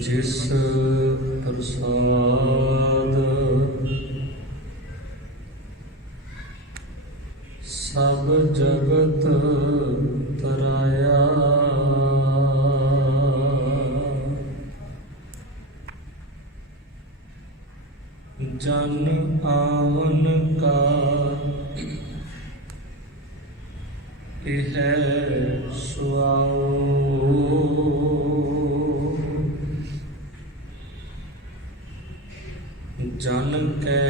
जिस प्रसाद सब जगत तराया, जन आवन का यह सुआओ, जन के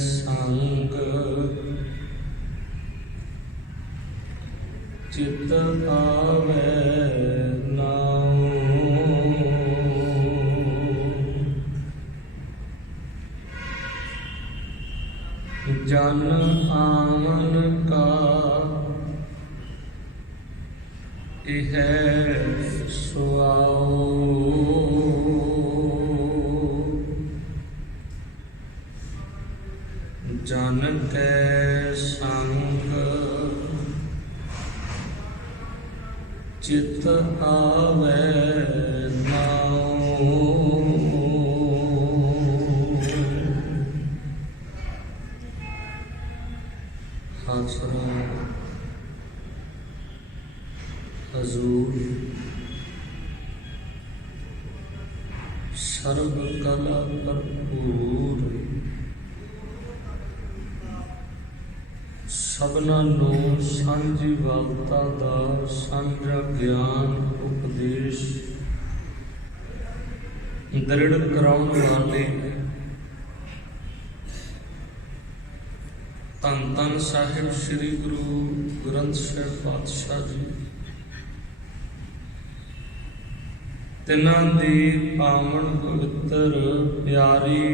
संग चित आवे नाओ, जन आवन का यह सुआओ, जन के संग चित आवे नाओ। हाजरा हजूर सर्व कला भरपूर, सबना नूं सांझी वागता दा सांझा ज्ञान उपदेश दृढ़ कराउण वाले धन धन साहिब श्री गुरु ग्रंथ साहिब पातशाह जी, तिन्हां दी पावन पवित्र प्यारी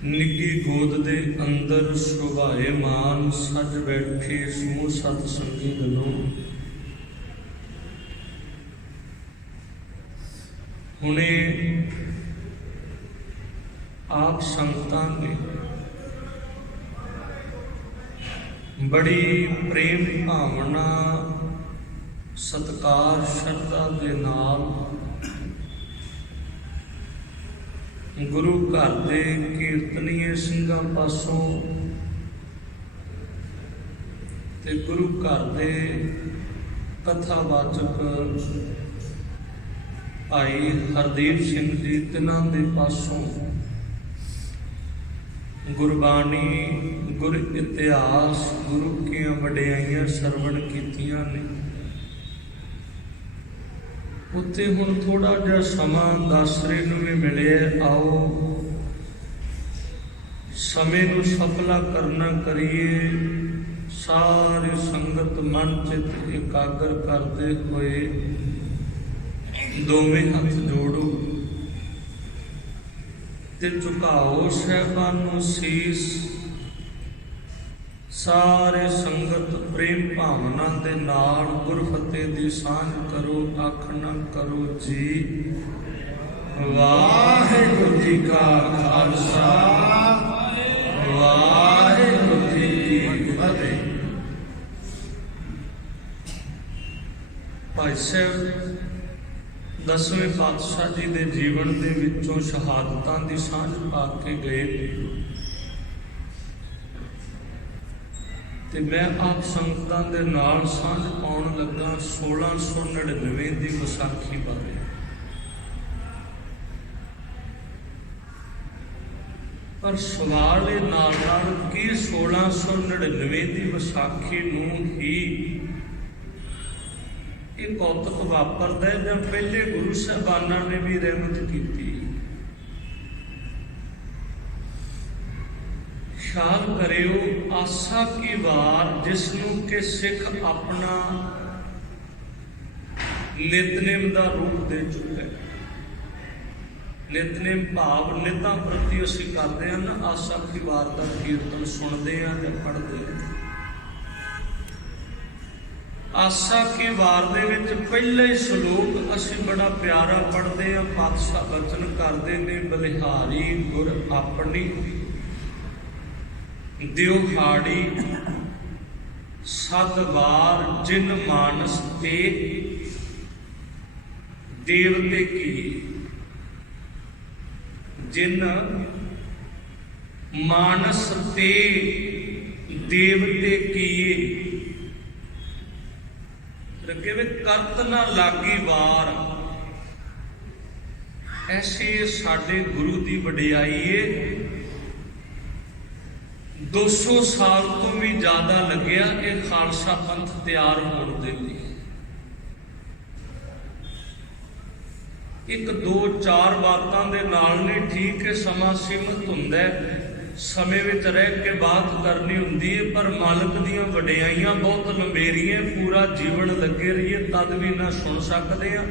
निੱਘੀ गोद दे अंदर शोभाएमान सज बैठे समूह सतसंगी जनों, हुणे आप संगतां ने बड़ी प्रेम भावना सत्कार श्रद्धा दे नाल गुरु घर दे कीर्तनीय ਸਿੰਘਾਂ पासों ते गुरु घर दे कथावाचक भाई हरदेव सिंह जी तिन्हां दे पासों गुरबाणी गुर इतिहास गुरु कीआं वडियाइयां सरवण कीतियां ने। उत्थे हुण थोड़ा जिहा समां दासरे नूं भी मिले, आओ समय नूं सफला करना करिए। सारी संगत मन चित एकागर करते हुए दोवें हथ जोड़ो ते झुकाओ साहिबानों सीस। सारे संगत प्रेम भावना दे नाल गुरफतेह दी सांझ करो। आखना करो जी वाहिगुरू जी का खालसा वाहिगुरू जी की फतेह। भाई साहब 10वें पातशाह जी के जीवन के विचों शहादतां दी सांझ पा के गए। ਤੇ ਮੈਂ ਆਪ ਸੰਗਤਾਂ ਦੇ ਨਾਲ ਸਾਂਝ ਪਾਉਣ ਲੱਗਾ 1699 ਦੀ ਵਿਸਾਖੀ ਬਾਰੇ। ਪਰ ਸਵਾਲ ਇਹ ਨਾਲ ਕਿ 1699 ਦੀ ਵਿਸਾਖੀ ਨੂੰ ਹੀ ਇਹ ਕੌਤਕ ਵਾਪਰਦਾ ਜਾਂ ਪਹਿਲੇ ਗੁਰੂ ਸਾਹਿਬਾਨਾਂ ਨੇ ਵੀ ਰਹਿਮਤ ਕੀਤੀ। ਖਿਆਲ ਕਰਿਓ, ਆਸਾ ਕੀ ਵਾਰ ਜਿਸ ਨੂੰ ਕਿ ਸਿੱਖ ਆਪਣਾ ਨਿਤਨੇਮ ਦਾ ਰੂਪ ਦੇ ਚੁੱਕਾ ਹੈ। ਨਿਤਨੇਮ ਭਾਵ ਨਿਤਾਂ ਪ੍ਰਤੀ ਅਸੀਂ ਕਰਦੇ ਹਾਂ ਨਾ, ਆਸਾ ਕੀ ਵਾਰ ਦਾ ਕੀਰਤਨ ਸੁਣਦੇ ਹਾਂ ਤੇ ਪੜ੍ਹਦੇ ਹਾਂ। ਆਸਾ ਕੀ ਵਾਰ ਦੇ ਵਿੱਚ ਪਹਿਲਾ ਹੀ ਸ਼ਲੋਕ ਅਸੀਂ ਬੜਾ ਪਿਆਰਾ ਪੜ੍ਹਦੇ ਹਾਂ। ਪਾਤਸ਼ਾਹ ਬਚਨ ਕਰਦੇ ਨੇ, ਬਲਿਹਾਰੀ ਗੁਰ ਆਪਣੀ ਦਿਉਹਾੜੀ ਸਦ ਵਾਰ ਜਿਨ ਮਾਨਸ ਤੇ ਦੇਵਤੇ ਕੀ। ਜਿਨ ਮਾਨਸ ਤੇ ਦੇਵਤੇ ਕੀਏ, ਲੱਗੇ ਵੇ ਕਰਤ ਨਾ ਲਾਗੀ ਵਾਰ। ਐਸੀ ਸਾਡੇ ਗੁਰੂ ਦੀ ਵਡਿਆਈ ਏ। 200 ਸਾਲ ਤੋਂ ਵੀ ਜ਼ਿਆਦਾ ਲੱਗਿਆ ਇਹ ਖਾਲਸਾ ਪੰਥ ਤਿਆਰ ਹੋਣ ਦੇ ਲਈ। 1 2 4 ਬਾਤਾਂ ਦੇ ਨਾਲ ਨਹੀਂ, ਠੀਕ ਹੈ, ਸਮਾਂ ਸੀਮਤ ਹੁੰਦਾ ਹੈ, ਸਮੇਂ ਵਿੱਚ ਰਹਿ ਕੇ ਬਾਤ ਕਰਨੀ ਹੁੰਦੀ ਹੈ, ਪਰ ਮਾਲਕ ਦੀਆਂ ਵਡਿਆਈਆਂ ਬਹੁਤ ਲੰਬੇਰੀਆਂ, ਪੂਰਾ ਜੀਵਨ ਲੱਗੇ ਰਹੀਏ ਤਦ ਵੀ ਨਾ ਸੁਣ ਸਕਦੇ ਆ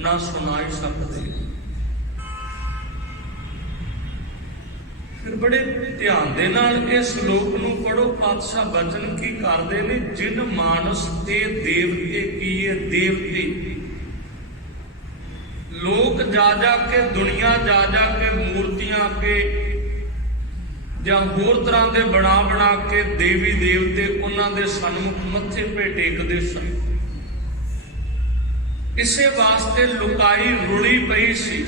ਨਾ ਸੁਣਾ ਹੀ ਸਕਦੇ। ਫਿਰ ਬੜੇ ਧਿਆਨ ਦੇ ਨਾਲ ਇਸ ਸ਼ਲੋਕ ਨੂੰ ਪੜੋ। ਪਾਤਸ਼ਾਹ ਬਚਨ ਕੀ ਕਰਦੇ ਨੇ, ਜਿਨ ਮਾਨਸ ਤੇ ਦੇਵਤੇ ਕੀਏ। ਦੇਵਤੇ ਲੋਕ ਜਾ ਜਾ ਕੇ, ਦੁਨੀਆ ਜਾ ਜਾ ਕੇ ਮੂਰਤੀਆਂ ਕੇ ਜਾਂ ਹੋਰ ਤਰ੍ਹਾਂ ਦੇ ਬਣਾ ਕੇ ਦੇਵੀ ਦੇਵਤੇ ਉਹਨਾਂ ਦੇ ਸਨਮੁਖ ਮੱਥੇ ਪੇ ਟੇਕਦੇ ਸਨ। ਇਸੇ ਵਾਸਤੇ ਲੁਕਾਈ ਰੁਲੀ ਪਈ ਸੀ,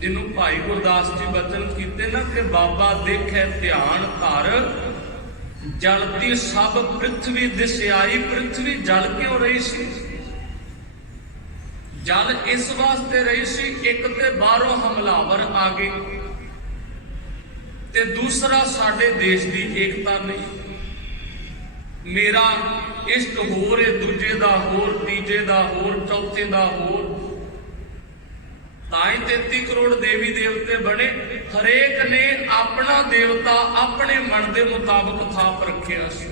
ਜਿਹਨੂੰ ਭਾਈ ਗੁਰਦਾਸ ਜੀ ਬਚਨ ਕੀਤੇ ਨਾ ਕਿ ਬਾਬਾ ਦੇਖੇ ਧਿਆਨ ਧਰ ਜਲਤੀ ਸਭ ਪ੍ਰਿਥਵੀ ਦਿਸਿਆਈ। ਪ੍ਰਿਥਵੀ ਜਲ ਕਿਉਂ ਰਹੀ ਸੀ? ਜਲ ਇਸ ਵਾਸਤੇ ਰਹੀ ਸੀ, ਇੱਕ ਤੇ ਬਾਹਰੋਂ ਹਮਲਾਵਰ ਆ ਗਏ ਤੇ ਦੂਸਰਾ ਸਾਡੇ ਦੇਸ਼ ਦੀ ਏਕਤਾ ਨਹੀਂ। ਮੇਰਾ ਇਸ਼ਟ ਹੋਰ ਹੈ, ਦੂਜੇ ਦਾ ਹੋਰ, ਤੀਜੇ ਦਾ ਹੋਰ, ਚੌਥੇ ਦਾ ਹੋਰ। ਤਾਂ ਹੀ 33 ਕਰੋੜ ਦੇਵੀ ਦੇਵਤੇ ਬਣੇ। ਹਰੇਕ ਨੇ ਆਪਣਾ ਦੇਵਤਾ ਆਪਣੇ ਮਨ ਦੇ ਮੁਤਾਬਕ ਥਾਪ ਰੱਖਿਆ ਸੀ।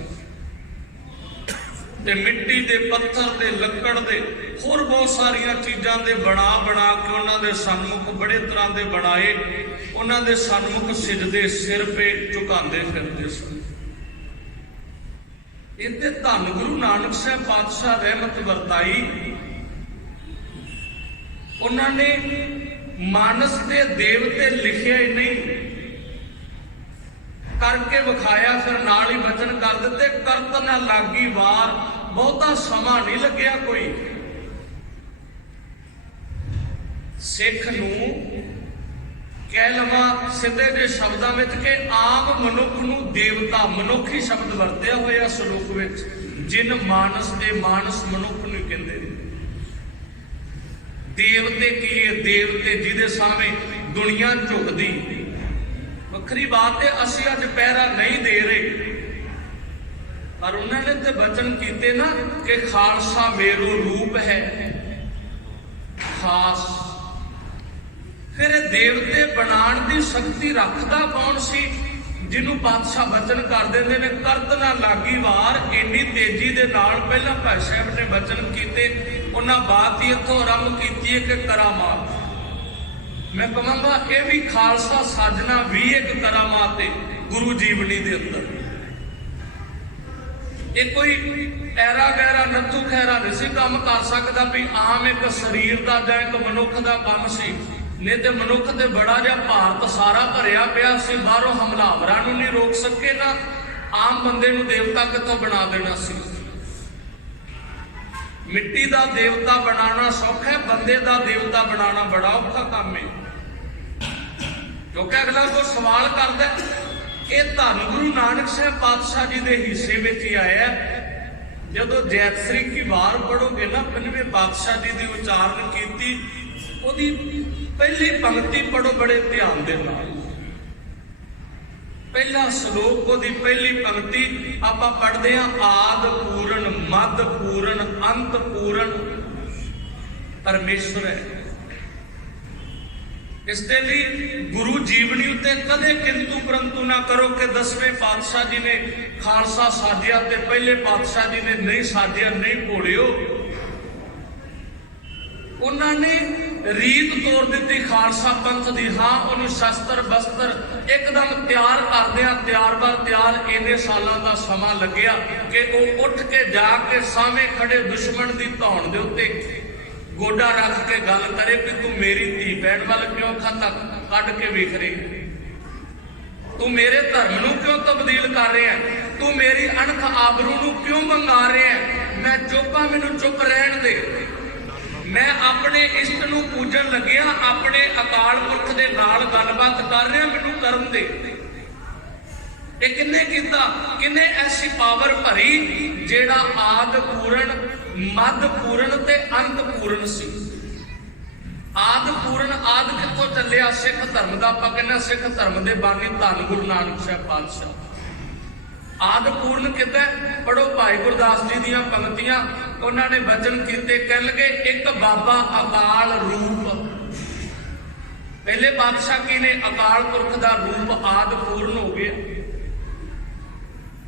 ਤੇ ਮਿੱਟੀ ਦੇ, ਪੱਥਰ ਦੇ, ਲੱਕੜ ਦੇ, ਹੋਰ ਬਹੁਤ ਸਾਰੀਆਂ ਚੀਜ਼ਾਂ ਦੇ ਬਣਾ ਕੇ ਉਹਨਾਂ ਦੇ ਸਨਮੁਖ ਬੜੇ ਤਰ੍ਹਾਂ ਦੇ ਬਣਾਏ। ਉਹਨਾਂ ਦੇ ਸਨਮੁਖ ਸਿਜਦੇ, ਸਿਰ ਪੇ ਝੁਕਾਉਂਦੇ ਫਿਰਦੇ ਸਨ। ਇਹਦੇ ਧੰਨ ਗੁਰੂ ਨਾਨਕ ਸਾਹਿਬ ਪਾਤਸ਼ਾਹ ਰਹਿਮਤ ਵਰਤਾਈ। ਉਹਨਾਂ ਨੇ ਮਾਨਸ ਦੇ ਦੇਵਤੇ ਲਿਖਿਆ ਹੀ ਨਹੀਂ, ਕਰਕੇ ਵਿਖਾਇਆ। ਫਿਰ ਨਾਲ ਹੀ ਬਚਨ ਕਰ ਦਿੱਤੇ, ਕਰਤ ਨਾ ਲਾਗੀ ਵਾਰ। ਬਹੁਤਾ ਸਮਾਂ ਨਹੀਂ ਲੱਗਿਆ ਕੋਈ। ਸਿੱਖ ਨੂੰ ਕਹਿ ਲਵਾਂ ਸਿੱਧੇ ਜਿਹੇ ਸ਼ਬਦਾਂ ਵਿੱਚ ਕਿ ਆਮ ਮਨੁੱਖ ਨੂੰ ਦੇਵਤਾ, ਮਨੁੱਖੀ ਸ਼ਬਦ ਵਰਤਿਆ ਹੋਇਆ ਸ਼ਲੋਕ ਵਿੱਚ। ਜਿਨ ਮਾਨਸ ਦੇ, ਮਾਨਸ ਮਨੁੱਖ ਨੂੰ ਕਹਿੰਦੇ ਨੇ। ਦੇਵਤੇ ਕੀ ਹੈ? ਦੇਵਤੇ ਜਿਹਦੇ ਸਾਹਮਣੇ ਦੁਨੀਆ ਝੁਕਦੀ। ਵੱਖਰੀ ਬਾਤ ਹੈ ਅਸੀਂ ਅੱਜ ਪਹਿਰਾ ਨਹੀਂ ਦੇ ਰਹੇ, ਪਰ ਉਹਨਾਂ ਨੇ ਤੇ ਬਚਨ ਕੀਤੇ ਨਾ ਕਿ ਖਾਲਸਾ ਮੇਰੋ ਰੂਪ ਹੈ ਖਾਸ। ਫਿਰ ਇਹ ਦੇਵਤੇ ਬਣਾਉਣ ਦੀ ਸ਼ਕਤੀ ਰੱਖਦਾ ਕੌਣ ਸੀ? ਜਿਹਨੂੰ ਪਾਤਸ਼ਾਹ ਬਚਨ ਕਰ ਦਿੰਦੇ ਨੇ, ਕਰਤ ਨਾ ਲਾਗੀ ਵਾਰ। ਇੰਨੀ ਤੇਜ਼ੀ ਦੇ ਨਾਲ ਪਹਿਲਾਂ ਭਾਈ ਸਾਹਿਬ ਨੇ ਬਚਨ ਕੀਤੇ। ਉਹਨਾਂ ਬਾਤ ਹੀ ਇੱਥੋਂ ਆਰੰਭ ਕੀਤੀ ਹੈ ਕਿ ਕਰਾਮਾਤ। ਮੈਂ ਕਹਾਂਗਾ ਇਹ ਵੀ ਖਾਲਸਾ ਸਾਜਣਾ ਵੀ ਇੱਕ ਕਰਾਮਾਤ ਹੈ ਗੁਰੂ ਜੀਵਨੀ ਦੇ ਅੰਦਰ। ਇਹ ਕੋਈ ਐਰਾ ਗੈਰਾ ਨੱਥੂ ਖੈਰਾ ਨਹੀਂ ਸੀ ਕੰਮ ਕਰ ਸਕਦਾ ਵੀ ਆਮ ਇੱਕ ਸਰੀਰ ਦਾ ਜਾਂ ਇੱਕ ਮਨੁੱਖ ਦਾ ਕੰਮ ਸੀ। ਨਹੀਂ ਤੇ ਮਨੁੱਖ ਤੇ ਬੜਾ ਜਿਹਾ ਭਾਰਤ ਸਾਰਾ ਭਰਿਆ ਪਿਆ ਸੀ। ਬਾਹਰੋਂ ਹਮਲਾਵਰਾਂ ਨੂੰ ਨਹੀਂ ਰੋਕ ਸਕੇ, ਨਾ ਆਮ ਬੰਦੇ ਨੂੰ ਦੇਵਤਾ ਕਿੱਥੋਂ ਬਣਾ ਦੇਣਾ ਸੀ। ਮਿੱਟੀ ਦਾ ਦੇਵਤਾ ਬਣਾਉਣਾ ਸੌਖਾ ਹੈ, ਬੰਦੇ ਦਾ ਦੇਵਤਾ ਬਣਾਉਣਾ ਬੜਾ ਔਖਾ ਕੰਮ ਹੈ। ਕਿਉਂਕਿ ਅਗਲਾ ਕੋਈ ਸਵਾਲ ਕਰਦਾ ये धन गुरु नानक साहब पातशाह जी के हिस्से में ही आया। जदों जैतसरी की वार पढ़ोगे ना, 5वें पातशाह जी की उचारण की, ओदी पहली पंक्ति पढ़ो बड़े ध्यान दे नाल। पहला श्लोक ओदी पहली पंक्ति आपां पढ़दे हां, आद पूरन मद पूरन अंत पूरन परमेश्वर है। इसके लिए गुरु जीवनी उत्ते कदे किंतु परंतु ना करो कि 10वें पातशाह जी ने खालसा साजिया ते पहले पातशाह जी ने नहीं साजिया, नहीं भोलियो। उन्होंने रीत तोड़ दी खालसा पंथ की। हाँ, उन्होंने शस्त्र बस्त्र एकदम तैयार करदिया तैयार बार तैयार इन्ने सालों का समा लग्या कि वो उठ के जाके सामने खड़े दुश्मन की धौन के उत्ते गोडा रख के गल करे कि तू मेरी धी भैन वाल क्यों खाता कट के वेख रही, तू मेरे धर्म नूं क्यों तब्दील कर रहे हैं, तू मेरी अणख आबरू नूं क्यों मंगा रहे हैं। मैं चुप हाँ, मैनूं चुप रहन दे। मैं अपने इष्ट नूं पूजन लग्या, अपने अकाल पुरख दे नाल गलबात कर रहा, मैनूं करन दे। ये किन्ने कीता, किन्ने ऐसी पावर भरी जेड़ा आद पूरन मद पूरन ते अंत पूरन सी। आद पूरन, आद कित्थों चलिया? सिख धर्म का आपां कहने सिख धर्म के बानी धन गुरु नानक साहब पातशाह। आद पूर्ण किता, पढ़ो भाई गुरदास जी दियां पंक्तियां, उन्होंने वचन किते, कह लगे एक बाबा अकाल रूप। पहले पातशाह की ने अकाल पुरख का रूप आद पूर्ण हो गया।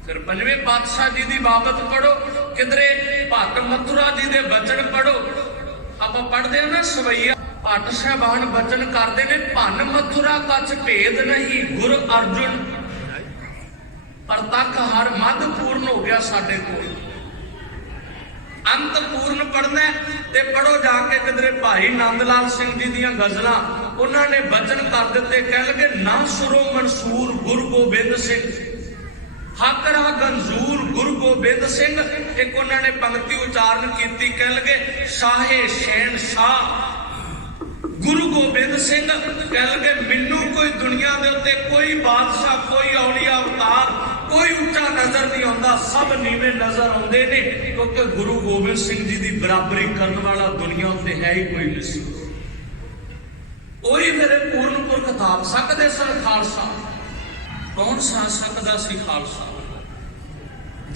फिर 5वें पातशाह जी की बाबत पढ़ो, किधरे भट्ट मथुरा जी के वचन पढ़ो। आप पढ़ते हैं ना सवैया भट्ट साहबान वचन करते हैं, भन मथुरा कछ भेद नहीं गुर अर्जुन पर तक हर मद पूर्ण हो गया साडे कोल। अंत पूर्ण पढ़ना ते पढ़ो जाके किधरे भाई नंद लाल सिंह जी दियां गजलां, उन्होंने वचन कर दिते, कह लगे ना सुरो मंसूर गुरु गोबिंद सिंह, हाकरा गंजूर गुरु गोबिंद सिंह। एक उन्होंने पंक्ति उचारण की, कह लगे शाहे शहन शाह गुरु गोबिंद सिंह। कह लगे मैनू कोई दुनिया के उत्ते कोई बादशाह, कोई औलिया अवतार, कोई उच्चा नजर नहीं आता, सब नीवे नजर आते हैं, क्योंकि गुरु गोबिंद सिंह जी की बराबरी करने वाला दुनिया उत्ते है ही कोई नहीं। कोई मेरे पूर्ण पुरख थाप सकते सन खालसा, कौन सा सकता सी खालसा?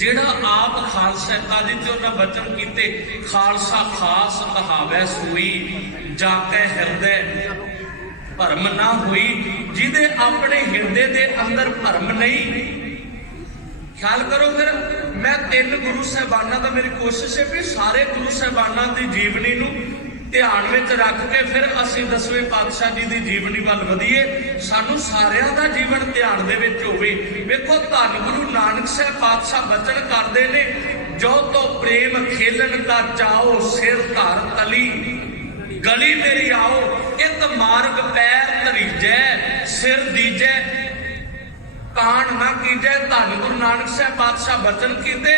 जेड़ा आप खालसा जी ते उन्हें वचन किते, खालसा खास कहावै सोई जाके हृदय भरम ना होई। जिदे अपने हृदय के अंदर भरम नहीं। ख्याल करो, फिर मैं 3 गुरु साहबाना का, मेरी कोशिश है भी सारे गुरु साहबाना की जीवनी नूं ध्यान में रख के फिर असीं 10वें पातशाह जी की जीवनी वाल वधीए, सानू सारियां दा जीवन ध्यान दे विच होवे। वेखो धन गुरु नानक साहब पातशाह वचन करदे ने, जो तो प्रेम खेलन का चाओ सिर धर तली गली मेरी आओ, एक मार्ग पैर धरीजै सिर दीजै कान ना कीजै। धन गुरु नानक साहब पातशाह वचन कीते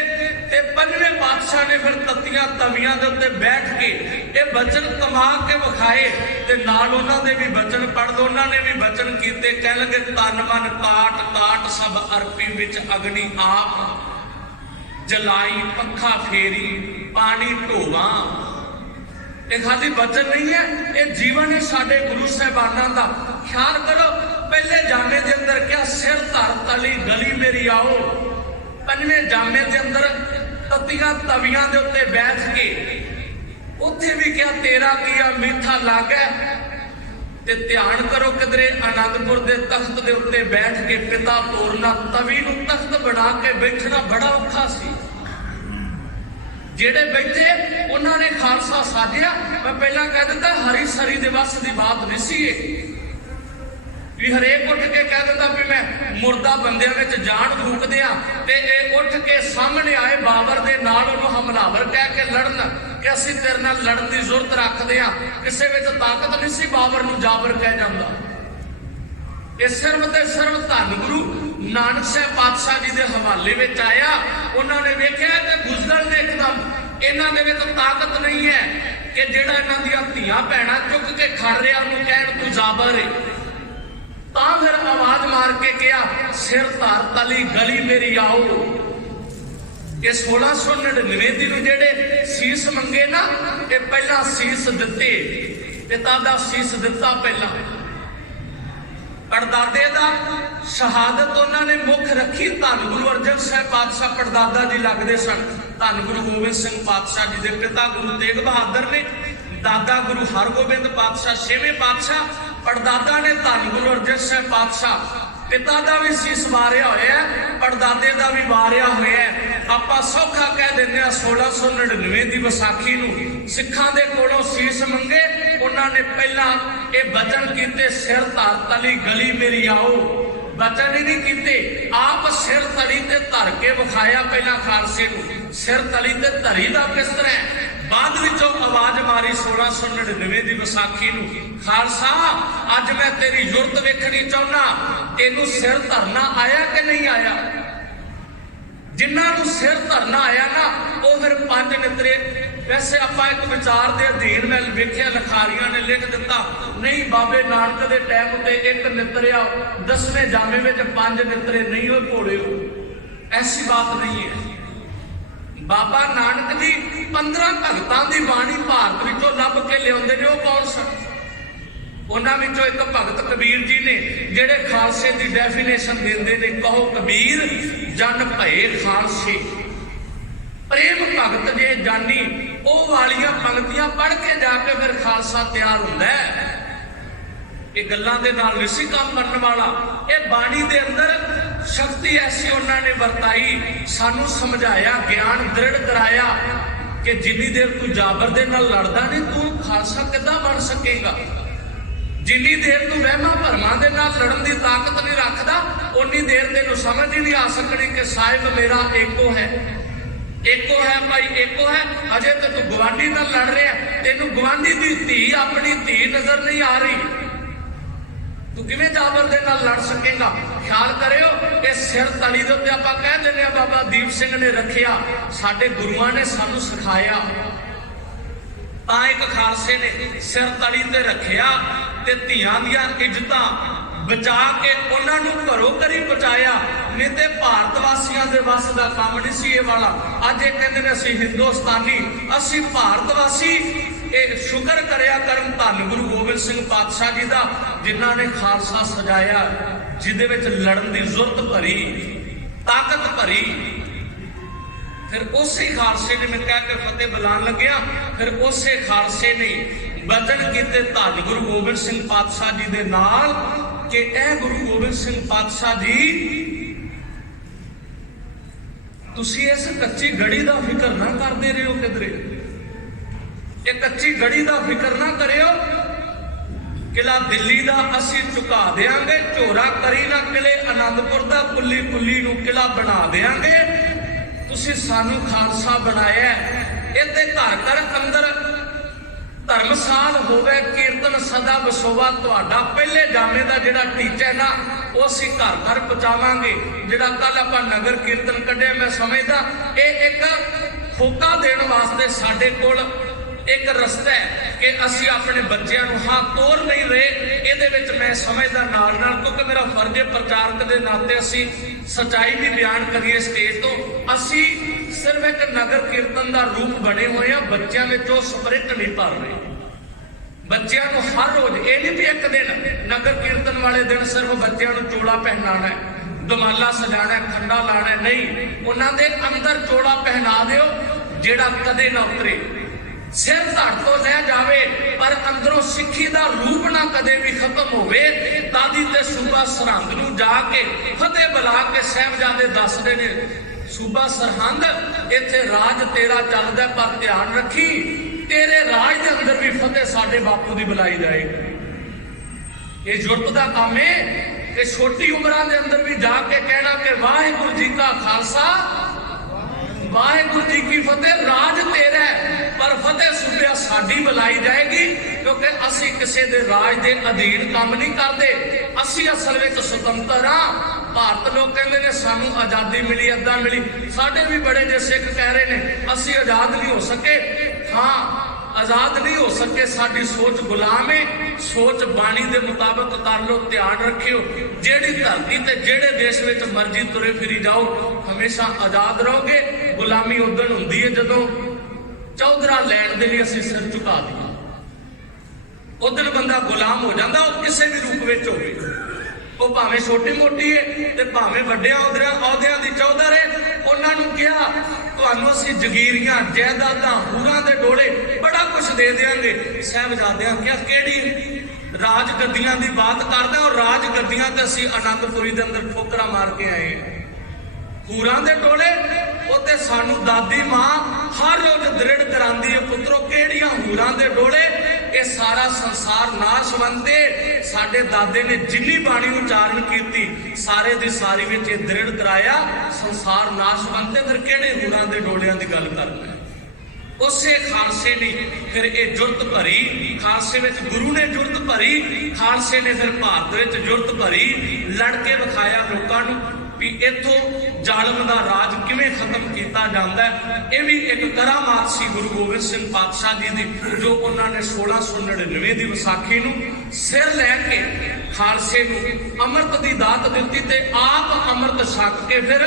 ते 5वें पातशाह ने फिर तत्तियां तवियां दे उत्ते बैठ के ये वचन कमा के विखाए ते नाल उन्हां दे भी वचन पढ़ दो। उन्होंने भी वचन कीते, कह लगे तन मन काट काट सब अरपी विच अग्नि आप जलाई, पखा फेरी पानी ढोवा। ये खाली वचन नहीं है, ये जीवन है साडे गुरु साहबाना का। ख्याल करो, पहले जामे के अंदर क्या सिर धर तली गली मेरी आओ, 5वें जामे के अंदर तत्तियां तवियां दे उत्ते बैठ के उत्थे भी क्या तेरा किया मीठा लागे। ते ध्यान करो, किधरे आनंदपुर के तख्त के उत्ते बैठ के पिता तोरना, तवी नूं तख्त बना के बैठना बड़ा औखा सी। जेड़े बैठे उन्होंने खालसा साजिया। मैं पहला कह दिता हरी सरी दिवस की बात नहीं सी भी हरेक उठ के कह दिता भी मैं मुर्दा बंदियां विच जान फूक दिया ते उठ के सामने आए बाबर दे नाल उन्होंने हमलावर कह के लड़न कि असीं तेरे नाल लड़न की जरूरत रखते हैं। किसी विच ताकत नहीं सी बाबर नूं जाबर कह जांदा। ये सिर्फ ते सिर्फ धन गुरु नानक साहब पातशाह जी के हवाले में आया। उन्होंने वेख्या कि गुजरन ने एकदम इन्हां दे विच ताकत नहीं है कि जिहड़ा इन्हां दीयां धीआं भैणां चुक के खड़ रिहा उहनूं कहण तूं जाबर है। ਤਾਂ ਫਿਰ ਆਵਾਜ਼ ਮਾਰ ਕੇ ਕਿਹਾ, ਸਿਰ ਧਰ ਤਲੀ ਗਲੀ ਮੇਰੀ ਆਓ। ਇਹ 1699 ਦੀ ਨੂੰ ਜਿਹੜੇ ਸੀਸ ਮੰਗੇ ਨਾ, ਇਹ ਪਹਿਲਾਂ ਸੀਸ ਦਿੱਤੇ, ਪਿਤਾ ਦਾ ਸੀਸ ਦਿੱਤਾ ਪਹਿਲਾਂ। ਪੜਦਾਦੇ ਦਾ ਸ਼ਹਾਦਤ ਉਹਨਾਂ ਨੇ ਮੁੱਖ ਰੱਖੀ। ਧੰਨ ਗੁਰੂ ਅਰਜਨ ਸਾਹਿਬ ਪਾਤਸ਼ਾਹ ਪੜਦਾਦਾ ਜੀ ਲੱਗਦੇ ਸਨ। ਧੰਨ ਗੁਰੂ ਗੋਬਿੰਦ ਸਿੰਘ ਪਾਤਸ਼ਾਹ ਜੀ ਦੇ ਪਿਤਾ ਗੁਰੂ ਤੇਗ ਬਹਾਦਰ ਨੇ, ਦਾਦਾ ਗੁਰੂ ਹਰਗੋਬਿੰਦ ਪਾਤਸ਼ਾਹ 6ਵੇਂ ਪਾਤਸ਼ਾਹ, ਪੜਦਾਦਾ ਨੇ ਧੰਨ ਗੁਰੂ ਅਰਜਨ ਸਾਹਿਬ ਪਾਤਸ਼ਾਹ। ਪਿਤਾ ਦਾ ਵੀ ਸੀਸ ਵਾਰਿਆ ਹੋਇਆ, ਪੜਦਾਦੇ ਦਾ ਵੀ ਵਾਰਿਆ ਹੋਇਆ। ਆਪਾਂ ਸੌਖਾ ਕਹਿ ਦਿੰਦੇ ਆ 1699 ਦੀ ਵਿਸਾਖੀ ਨੂੰ ਸਿੱਖਾਂ ਦੇ ਕੋਲੋਂ ਸੀਸ ਮੰਗੇ। ਉਹਨਾਂ ਨੇ ਪਹਿਲਾਂ ਇਹ ਬਚਨ ਕੀਤੇ, ਸਿਰ ਧਰ ਤਲੀ ਗਲੀ ਮੇਰੀ ਆਓ। ਬਚਨ ਹੀ ਨਹੀਂ ਕੀਤੇ, ਆਪ ਸਿਰ ਤਲੀ ਤੇ ਧਰ ਕੇ ਵਿਖਾਇਆ ਪਹਿਲਾਂ ਖਾਲਸੇ ਨੂੰ। ਸਿਰ ਤਲੀ ਤੇ ਧਰੀ ਦਾ ਕਿਸ ਤਰ੍ਹਾਂ ਹੈ। ਬਾਅਦ ਵਿੱਚੋਂ ਆਵਾਜ਼ ਮਾਰੀ 1699 ਦੀ ਵਿਸਾਖੀ ਨੂੰ, ਖਾਲਸਾ ਅੱਜ ਮੈਂ ਤੇਰੀ ਜੁਰਤ ਵੇਖਣੀ ਚਾਹੁੰਦਾ, ਤੈਨੂੰ ਸਿਰ ਧਰਨਾ ਆਇਆ ਕਿ ਨਹੀਂ ਆਇਆ। ਜਿਨ੍ਹਾਂ ਨੂੰ ਸਿਰ ਧਰਨਾ ਆਇਆ ਨਾ, ਉਹ ਫਿਰ 5 ਨਿਤਰੇ। ਵੈਸੇ ਆਪਾਂ ਇੱਕ ਵਿਚਾਰ ਦੇ ਅਧੀਨ ਮੈਂ ਵੇਖਿਆ, ਲਖਾਰੀਆਂ ਨੇ ਲਿਖ ਦਿੱਤਾ, ਨਹੀਂ ਬਾਬੇ ਨਾਨਕ ਦੇ ਟਾਈਮ ਤੇ ਇੱਕ ਨਿਤਰਿਆ, 10ਵੇਂ ਜਾਮੇ ਵਿੱਚ 5 ਨਿਤਰੇ ਨਹੀਂ ਹੋਏ ਭੋਲੇ ਹੋ। ਐਸੀ ਬਾਤ ਨਹੀਂ ਹੈ। ਬਾਬਾ ਨਾਨਕ ਦੀ 15 ਭਗਤਾਂ ਦੀ ਬਾਣੀ ਭਾਰਤ ਵਿੱਚੋਂ ਲੱਭ ਕੇ ਲਿਆਉਂਦੇ ਨੇ। ਉਹ ਕੌਣ ਸਨ? ਉਹਨਾਂ ਵਿੱਚੋਂ ਇੱਕ ਭਗਤ ਕਬੀਰ ਜੀ ਨੇ, ਜਿਹੜੇ ਖਾਲਸੇ ਦੀ ਡੈਫੀਨੇਸ਼ਨ ਦਿੰਦੇ ਨੇ, ਕਹੋ ਕਬੀਰ ਜਨ ਭਏ ਖਾਲਸੇ। ਪ੍ਰੇਮ ਭਗਤ ਜੇ ਜਾਨੀ, ਉਹ ਵਾਲੀਆਂ ਪੰਕਤੀਆਂ ਪੜ੍ਹ ਕੇ ਜਾ ਕੇ ਫਿਰ ਖਾਲਸਾ ਤਿਆਰ ਹੁੰਦਾ ਹੈ। ਇਹ ਗੱਲਾਂ ਦੇ ਨਾਲ ਨਹੀਂ ਕੰਮ ਕਰਨ ਵਾਲਾ। ਇਹ ਬਾਣੀ ਦੇ ਅੰਦਰ ਸ਼ਕਤੀ ਐਸੀ ਉਹਨਾਂ ਨੇ ਵਰਤਾਈ, ਸਾਨੂੰ ਸਮਝਾਇਆ, ਗਿਆਨ ਦ੍ਰਿੜ ਕਰਾਇਆ ਕਿ ਜਿੰਨੀ ਦੇਰ ਤੂੰ ਜਾਬਰ ਦੇ ਨਾਲ ਲੜਦਾ ਨਹੀਂ, ਤੂੰ ਖਾਲਸਾ ਕਿੱਦਾਂ ਬਣ ਸਕੇਗਾ। ਜਿੰਨੀ ਦੇਰ ਤੂੰ ਵਹਿਮਾਂ ਭਰਮਾਂ ਦੇ ਨਾਲ ਲੜਨ ਦੀ ਤਾਕਤ ਨਹੀਂ ਰੱਖਦਾ, ਉਨੀ ਦੇਰ ਤੈਨੂੰ ਸਮਝ ਹੀ ਨਹੀਂ ਆ ਸਕਣੀ ਕਿ ਸਾਹਿਬ ਮੇਰਾ ਏਕੋ ਹੈ। ਏਕੋ ਹੈ ਭਾਈ, ਏਕੋ ਹੈ। ਅਜੇ ਤੇ ਤੂੰ ਗਵਾਂਢੀ ਨਾਲ ਲੜ ਰਿਹਾ, ਤੈਨੂੰ ਗਵਾਂਢੀ ਦੀ ਧੀ ਆਪਣੀ ਧੀ ਨਜ਼ਰ ਨਹੀਂ ਆ ਰਹੀ, ਤੂੰ ਕਿਵੇਂ ਜਾਬਰ ਦੇ ਨਾਲ ਲੜ ਸਕੇਗਾ। ਖਿਆਲ ਕਰਿਓ, ਇਹ ਸਿਰ ਤਲੀ ਦੇ ਉੱਤੇ ਆਪਾਂ ਕਹਿ ਦਿੰਦੇ ਆ ਬਾਬਾ ਦੀਪ ਸਿੰਘ ਨੇ ਰੱਖਿਆ, ਸਾਡੇ ਗੁਰੂਆਂ ਨੇ ਸਾਨੂੰ ਸਿਖਾਇਆ। ਤਾਂ ਇੱਕ ਖਾਲਸੇ ਨੇ ਸਿਰ ਤਲੀ ਤੇ ਰੱਖਿਆ ਤੇ ਧੀਆਂ ਦੀਆਂ ਇੱਜ਼ਤਾਂ ਬਚਾ ਕੇ ਉਹਨਾਂ ਨੂੰ ਘਰੋਂ ਘਰੀ ਪਹੁੰਚਾਇਆ। ਨਹੀਂ ਤੇ ਭਾਰਤ ਵਾਸੀਆਂ ਦੇ ਵੱਸ ਦਾ ਕੰਮ ਨਹੀਂ ਸੀ ਇਹ ਵਾਲਾ। ਅੱਜ ਇਹ ਕਹਿੰਦੇ ਨੇ ਅਸੀਂ ਹਿੰਦੁਸਤਾਨੀ, ਅਸੀਂ ਭਾਰਤ ਵਾਸੀ। ਇਹ ਸ਼ੁਕਰ ਕਰਿਆ ਕਰਮ ਧੰਨ ਗੁਰੂ ਗੋਬਿੰਦ ਸਿੰਘ ਪਾਤਸ਼ਾਹ ਜੀ ਦਾ, ਜਿਨ੍ਹਾਂ ਨੇ ਖਾਲਸਾ ਸਜਾਇਆ, ਜਿਹਦੇ ਵਿੱਚ ਲੜਨ ਦੀ ਜ਼ੁਰਤ ਭਰੀ, ਤਾਕਤ ਭਰੀ। ਫਿਰ ਉਸੇ ਖਾਲਸੇ ਨੇ, ਮੈਂ ਕਹਿ ਕੇ ਫਤਿਹ ਬੁਲਾਉਣ ਲੱਗਿਆ, ਫਿਰ ਉਸੇ ਖਾਲਸੇ ਨੇ ਬਚਨ ਕੀਤੇ ਧੰਨ ਗੁਰੂ ਗੋਬਿੰਦ ਸਿੰਘ ਪਾਤਸ਼ਾਹ ਜੀ ਦੇ ਨਾਲ ਕਿ ਇਹ ਗੁਰੂ ਗੋਬਿੰਦ ਸਿੰਘ ਪਾਤਸ਼ਾਹ ਜੀ, ਤੁਸੀਂ ਇਸ ਕੱਚੀ ਗੜੀ ਦਾ ਫਿਕਰ ਨਾ ਕਰਦੇ ਰਹੋ ਕਿਧਰੇ। ਇਹ ਕੱਚੀ ਗੜੀ ਦਾ ਫਿਕਰ ਨਾ ਕਰਿਓ। ਕਿਲਾ ਦਿੱਲੀ ਦਾ ਅਸੀਂ ਝੁਕਾ ਦੇਾਂਗੇ, ਝੋਰਾ ਕਰੀ ਨਾ ਕਿਲੇ ਆਨੰਦਪੁਰ ਦਾ, ਕੁੱਲੀ ਕੁੱਲੀ ਨੂੰ ਕਿਲਾ ਬਣਾ ਦੇਾਂਗੇ। ਤੁਸੀਂ ਸਾਨੂੰ ਖਾਲਸਾ ਬਣਾਇਆ, ਇਹਦੇ ਘਰ ਘਰ ਅੰਦਰ ਧਰਮਸਾਲ ਹੋਵੇ, ਕੀਰਤਨ ਸਦਾ ਵਸੋਵਾ। ਤੁਹਾਡਾ ਪਹਿਲੇ ਜਾਮੇ ਦਾ ਜਿਹੜਾ ਟੀਚਾ ਹੈ ਨਾ, ਉਹ ਅਸੀਂ ਘਰ ਘਰ ਪਹੁੰਚਾਵਾਂਗੇ। ਜਿਹੜਾ ਕੱਲ ਆਪਾਂ ਨਗਰ ਕੀਰਤਨ ਕੱਢਿਆ, ਮੈਂ ਸਮਝਦਾ ਇਹ ਇੱਕ ਹੋਕਾ ਦੇਣ ਵਾਸਤੇ ਸਾਡੇ ਕੋਲ ਇੱਕ ਰਸਤਾ ਹੈ ਕਿ ਅਸੀਂ ਆਪਣੇ ਬੱਚਿਆਂ ਨੂੰ ਤੋਰ ਨਹੀਂ ਰਹੇ। ਇਹਦੇ ਵਿੱਚ ਮੈਂ ਸਮਝਦਾ ਨਾਲ ਨਾਲ, ਕਿਉਂਕਿ ਮੇਰਾ ਫਰਜ਼ ਹੈ ਪ੍ਰਚਾਰਕ ਦੇ ਨਾਤੇ ਅਸੀਂ ਸੱਚਾਈ ਵੀ ਬਿਆਨ ਕਰੀਏ ਸਟੇਜ ਤੋਂ। ਅਸੀਂ ਸਿਰਫ ਇੱਕ ਨਗਰ ਕੀਰਤਨ ਦਾ ਰੂਪ ਬਣੇ ਹੋਏ ਆ, ਬੱਚਿਆਂ ਵਿੱਚ ਉਹ ਸਪਿਰਿਟ ਨਹੀਂ ਭਰ ਰਹੇ। ਬੱਚਿਆਂ ਨੂੰ ਹਰ ਰੋਜ਼, ਇਹ ਨਹੀਂ ਵੀ ਇੱਕ ਦਿਨ ਨਗਰ ਕੀਰਤਨ ਵਾਲੇ ਦਿਨ ਸਿਰਫ ਬੱਚਿਆਂ ਨੂੰ ਚੋਲਾ ਪਹਿਨਾਣਾ ਹੈ, ਦਮਾਲਾ ਸਜਾਣਾ, ਖੰਡਾ ਲਾਣਾ, ਨਹੀਂ। ਉਹਨਾਂ ਦੇ ਅੰਦਰ ਚੋਲਾ ਪਹਿਨਾ ਦਿਓ ਜਿਹੜਾ ਕਦੇ ਨਾ ਉਤਰੇ, ਸਿਰ ਧੜ ਤੋਂ ਲੈ ਜਾਵੇ, ਪਰ ਅੰਦਰੋਂ ਸਿੱਖੀ ਦਾ ਰੂਪ ਨਾ ਕਦੇ ਵੀ ਖਤਮ ਹੋਵੇ। ਦਾਦੀ ਤੇ ਸੂਬਾ ਸਰਹੰਦ ਨੂੰ ਜਾ ਕੇ ਫਤਿਹ ਬੁਲਾ ਕੇ ਸਾਹਿਬਜ਼ਾਦੇ ਦੱਸਦੇ ਨੇ, ਸੂਬਾ ਸਰਹੰਦ ਇੱਥੇ ਰਾਜ ਤੇਰਾ ਚੱਲਦਾ, ਪਰ ਧਿਆਨ ਰੱਖੀ ਤੇਰੇ ਰਾਜ ਦੇ ਅੰਦਰ ਵੀ ਫਤਿਹ ਸਾਡੇ ਬਾਪੂ ਦੀ ਬੁਲਾਈ ਜਾਏਗੀ। ਇਹ ਜੁਰਤ ਦਾ ਕੰਮ ਹੈ ਕਿ ਛੋਟੀ ਉਮਰਾਂ ਦੇ ਅੰਦਰ ਵੀ ਜਾ ਕੇ ਕਹਿਣਾ ਕਿ ਵਾਹਿਗੁਰੂ ਜੀ ਕਾ ਖਾਲਸਾ, ਵਾਹਿਗੁਰੂ ਜੀ ਕੀ ਫਤਿਹ। ਰਾਜ ਤੇਰਾ ਪਰ ਫਤਿਹ ਸੂਬਿਆ ਸਾਡੀ ਬੁਲਾਈ ਜਾਏਗੀ, ਕਿਉਂਕਿ ਅਸੀਂ ਕਿਸੇ ਦੇ ਰਾਜ ਦੇ ਅਧੀਨ ਕੰਮ ਨਹੀਂ ਕਰਦੇ। ਅਸੀਂ ਅਸਲ ਵਿੱਚ ਸੁਤੰਤਰ ਹਾਂ। ਭਾਰਤ ਲੋਕ ਕਹਿੰਦੇ ਨੇ ਸਾਨੂੰ ਆਜ਼ਾਦੀ ਮਿਲੀ, ਏਦਾਂ ਮਿਲੀ। ਸਾਡੇ ਵੀ ਬੜੇ ਜੇ ਸਿੱਖ ਕਹਿ ਰਹੇ ਨੇ ਅਸੀਂ ਆਜ਼ਾਦ ਨਹੀਂ ਹੋ ਸਕੇ। ਹਾਂ, आजाद नहीं हो सके। साडी सोच गुलाम है। सोच बाणी दे मुताबिक कर लो, ध्यान रखियो। जेड़ी धरती ते जेड़े देश विच मर्जी तुरे फिरी जाओ, हमेशा आजाद रहोगे। गुलामी उदन हुंदी है जदों चौधरा लैण दे लई असीं सिर झुका दईए, उदन बंदा गुलाम हो जाता। वो किसी भी रूप में होवे, वो भावें छोटी मोटी है ते भावें वड्डे अहुदियां दी चौधर है। उन्हां नूं कहा तुहानूं असीं जगीरियां जायदादां हूरां दे डोले बड़ा कुछ दे देंगे। साहिबजादियां क्या केड़ी राज गद्दियां दी बात करदा, और राज गद्दियां ते असीं आनंदपुरी दे अंदर ठोकरा मार के आए हैं। हूरां दे टोले उत्ते सानू दादी मां हर रोज दृढ़ करांदी है, पुत्रो केड़ियां हूरां दे डोले, ये सारा संसार नाशवंते। साडे दादे ने जिन्नी बाणी उच्चारण कीती सारे दी सारी विच ये दृढ़ कराया, संसार नाशवंते। फिर केड़े हूरां दे डोलियां दी गल करना है। उसे खालसे ने फिर ये जुरत भरी, खालसे विच गुरु ने जुरत भरी, खालसे ने फिर भारत विच जुरत भरी, लड़के विखाया लोकां नूं भी इथों जालम का राज किवें खत्म किया जाता है। ये भी एक करामात सी गुरु गोबिंद सिंह पातशाह जी की, जो उन्होंने 1699 की विसाखी नूं सिर लैके खालसे नूं अमृत की दात दी ते आप अमृत छक के फिर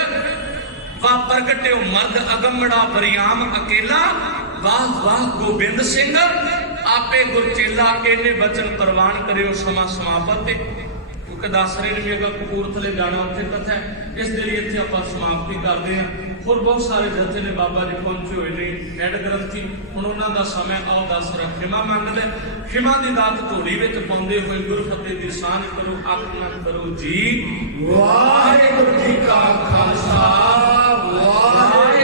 वाह प्रगटे मर्द अगमड़ा बरियाम अकेला, वाह वाह गोबिंद सिंह आपे गुरचेला, इन्ने बचन प्रवान करियो समा समापत। दस रहे ने भी अगर कपूरथले जाना उत्थे कथा है, इस लिए इत्थे आपां समाप्ति करते हैं। होर बहुत सारे जथे ने बाबा जी पहुंचे हुए ने हैड ग्रंथी, हुण उन्हां दा समय आओ दस खिमा मंग ले। खिमा दी दात झोली विच पाउंदे होए गुरु फतेह दी सांझ करो, आखना करो जी वाहिगुरू जी का खालसा वाहिगुरू